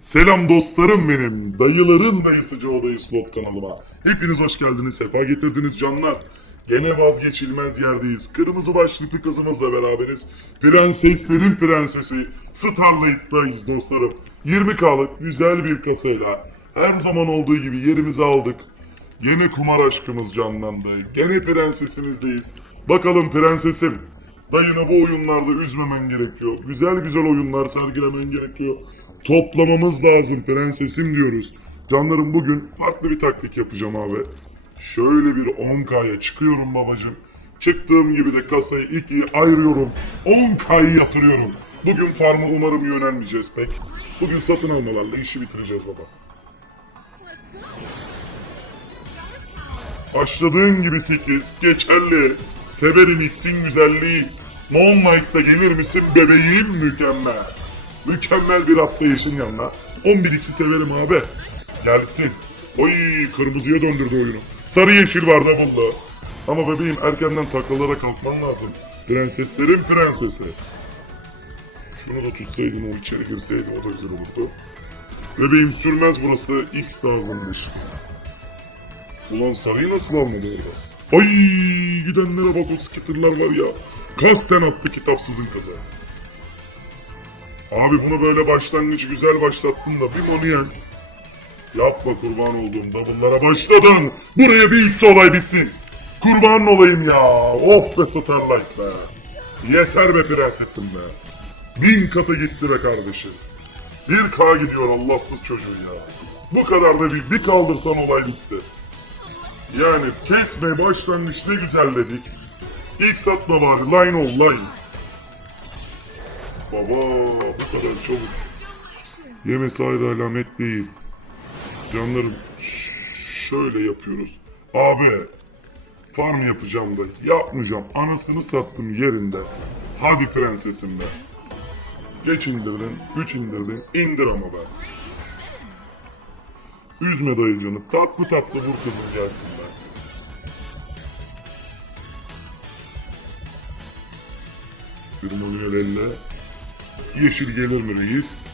Selam dostlarım benim. Dayıların dayısı Joe Dayı Slot kanalıma. Hepiniz hoş geldiniz, sefa getirdiniz canlar. Gene vazgeçilmez yerdeyiz. Kırmızı başlıklı kızımızla beraberiz. Prenseslerin prensesi Starlight'tayız dostlarım. 20K'lık güzel bir kasayla her zaman olduğu gibi yerimizi aldık. Gene kumar aşkımız canlandı. Gene prensesimizdeyiz. Bakalım prensesim. Dayını bu oyunlarda üzmemen gerekiyor. Güzel güzel oyunlar sergilemen gerekiyor. Toplamamız lazım prensesim diyoruz. Canlarım bugün farklı bir taktik yapacağım abi. Şöyle bir 10K'ya çıkıyorum babacım. Çıktığım gibi de kasayı ikiye ayırıyorum. 10K'yı yatırıyorum. Bugün farmı umarım yönelmeyeceğiz pek. Bugün satın almalarla işi bitireceğiz baba. Başladığın gibi 8, geçerli. Severim X'in güzelliği. Moonlight'ta gelir misin bebeğim mükemmel. Mükemmel bir atlayışın yanına. 11 X'i severim abi. Gelsin. Oy kırmızıya döndürdü oyunu. Sarı yeşil var da buldu. Ama bebeğim erkenden taklalara kalkman lazım. Prenseslerin prensesi. Şunu da tutsaydın o içeri girseydi o da güzel olurdu. Bebeğim sürmez burası X lazımmış. Ulan sarıyı nasıl almadı orada? Ay gidenlere bak o skitterlar var ya. Kasten attı kitapsızın kızı. Abi bunu böyle başlangıç güzel başlattın da bir manuyen. Yapma kurban olduğum double'lara başladın. Buraya bir X olay bitsin. Kurban olayım ya. Of be Starlight be. Yeter be prensesim be. Bin katı gitti be kardeşim. Bir K gidiyor Allahsız çocuğu ya. Bu kadar da bir, bir kaldırsan olay bitti. Yani kesme başlangıç ne güzelledik. İlk satma bari line ol line. Baba bu kadar çabuk. Yemesi ayrı alamet değil. Canlarım şöyle yapıyoruz. Abi farm yapacağım da yapmayacağım. Anasını sattım yerinde. Hadi prensesim be. Geç indirdin, üç indirdin, indir ama be. Üzme dayıcını, tatlı tatlı vur kızım gelsin be. Bir manuel elle. Yeşil gelir mi reis?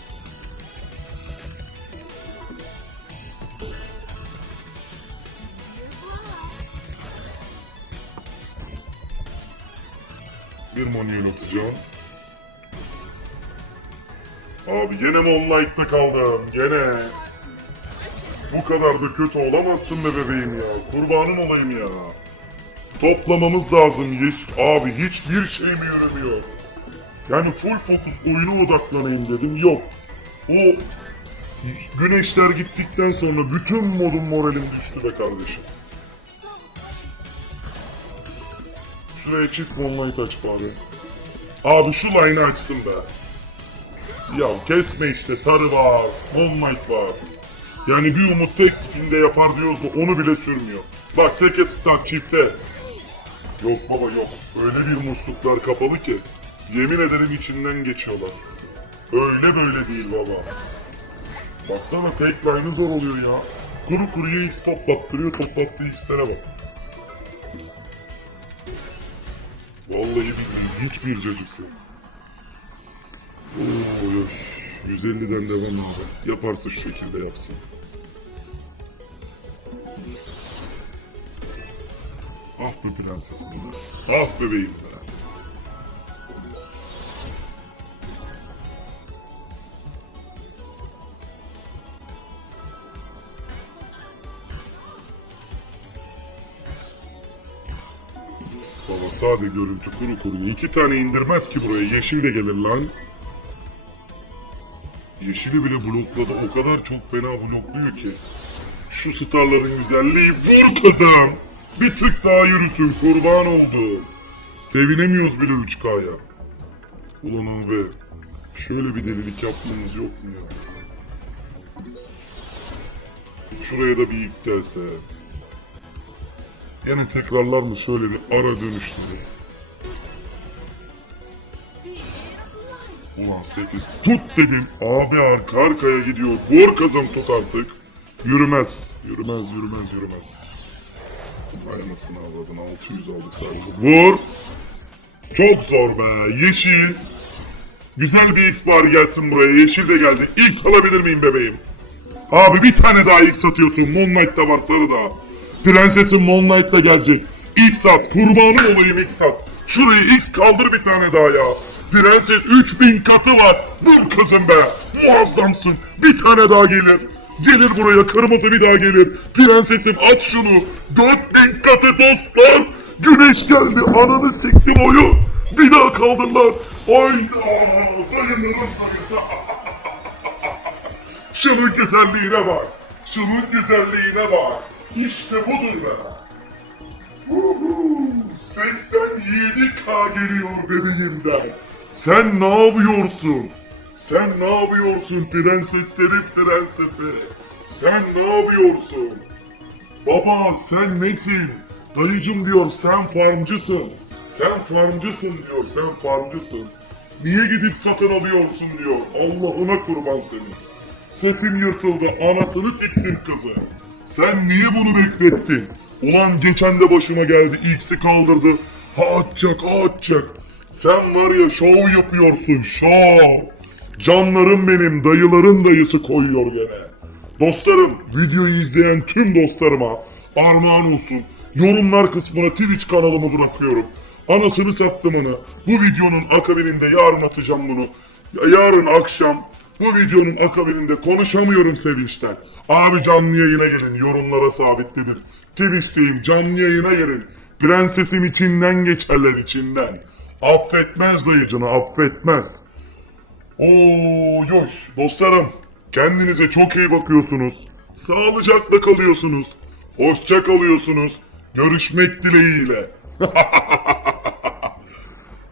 Bir manuel atacağım. Abi gene Moonlight'ta kaldım. Gene. Bu kadar da kötü olamazsın be bebeğim ya. Kurbanın olayım ya. Toplamamız lazım hiç. Abi hiçbir şey mi yürümüyor? Yani full fokus oyuna odaklanayım dedim. Yok. O güneşler gittikten sonra bütün modum moralim düştü be kardeşim. Şuraya çift moonlight aç bari. Abi şu line'ı açsın be. Ya kesme işte sarı var, moonlight var. Yani bir umut tek spinde yapar diyoruz da onu bile sürmüyor. Bak tek start çifte. Yok baba yok. Öyle bir musluklar kapalı ki. Yemin ederim içinden geçiyorlar. Öyle böyle değil baba. Baksana tek line'ı zor oluyor ya. Kuru kuruya X toplattırıyor toplattığı X'lere bak. Vallahi billahi hiçbir cacık yok. Oy, oy. 150'den devam abi. Yaparsa şu şekilde yapsın. Ah be prensesim be. Ah bebeğim Baba sade görüntü kuru kuru. İki tane indirmez ki buraya. Yeşil de gelir lan. Yeşili bile blokladı. O kadar çok fena blokluyor ki. Şu starların güzelliği vur kazan. Bir tık daha yürüsün kurban oldu. Sevinemiyoruz bile 3K'ya. Ulan abi. Şöyle bir delilik yapmamız yok mu ya? Şuraya da bir X gelse. Yine tekrarlar mı şöyle bir ara dönüşleri. Ulan 8 tut dedim. Abi arka arkaya gidiyor. Vur kızım tut artık. Yürümez. Yürümez yürümez yürümez. Ay anasını avradın 600 aldık sadece. Vur. Çok zor be. Yeşil. Güzel bir X bari gelsin buraya. Yeşil de geldi. X alabilir miyim bebeğim? Abi bir tane daha X atıyorsun. Moonlight da var sarı da. Prensesin Moonlight da gelecek. X at. Kurbanım olayım X at. Şurayı X kaldır bir tane daha ya. Prenses 3000 katı var. Dur kızım be. Muazzamsın. Bir tane daha gelir. Gelir buraya kırmızı bir daha gelir. Prensesim aç şunu. 4000 katı dostlar. Güneş geldi. Ananı siktim oyu. Bir daha kaldırlar. Ay dayıların dayısı. Şunun güzelliğine bak. Şunun güzelliğine bak. İşte budur be. Huhu, 87k geliyor bebeğimden. Sen ne yapıyorsun? Sen ne yapıyorsun prenseslerin prensesi? Sen ne yapıyorsun? Baba sen nesin? Dayıcım diyor sen farmcısın. Sen farmcısın diyor sen farmcısın. Niye gidip satın alıyorsun diyor. Allah'ına kurban senin. Sesim yırtıldı anasını siktin kızı. Sen niye bunu beklettin? Ulan geçen de başıma geldi X'i kaldırdı. Ha atacak ha atacak. Sen var ya şov yapıyorsun şov. Canlarım benim dayıların dayısı koyuyor gene. Dostlarım videoyu izleyen tüm dostlarıma armağan olsun. Yorumlar kısmına Twitch kanalımı bırakıyorum. Anasını sattım ana. Bu videonun akabininde yarın atacağım bunu. Ya- Yarın akşam bu videonun akabininde konuşamıyorum sevinçten. Abi canlı yayına gelin yorumlara sabitledim. Twitch'teyim canlı yayına gelin. Prensesin içinden geçerler içinden. Affetmez dayıcını affetmez. Oo dostlarım kendinize çok iyi bakıyorsunuz. Sağlıcakla kalıyorsunuz. Hoşça kalıyorsunuz. Görüşmek dileğiyle.